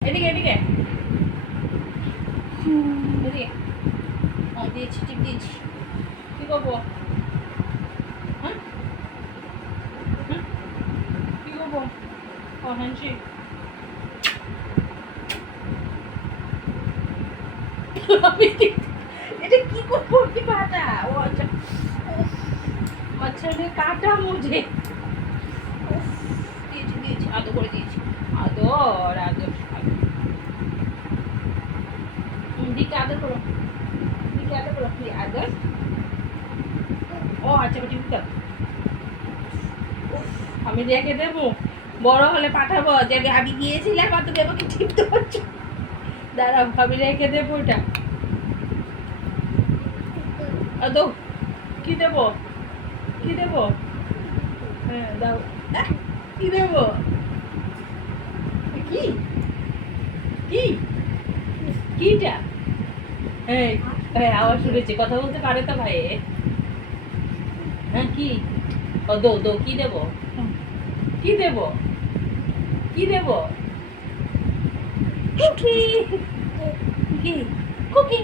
এদিকে এদিকে এদিকে দিয়েছি ঠিক দিয়েছি কি করবো হ্যাঁ কি করবো ও হ্যান্ডশেক এটা কি করবো কি কাটা ও আচ্ছা আচ্ছা এটা কাটা মুঝে দিয়েছি দিয়েছি আদর করে দিয়েছি আদর আদর দিকে আদর করো দিকে আদর করো আদর ও আচ্ছা ঠিক আছে আমি রেখে দেবো বড় হলে পাঠাবো যে আমি গিয়েছিলাম আর তুমি আমাকে টিপতে পারছো দাঁড়া ভাবি রেখে দেবো ওটা তো কি দেবো কি দেবো হ্যাঁ দাও কি দেবো কি কি কিটা হ্যাঁ হ্যাঁ আওয়াজ শুনেছি কথা বলতে পারে তো ভাই হ্যাঁ কি ও দো দো কি দেবো কি দেবো কি দেবো কুকি কি কুকি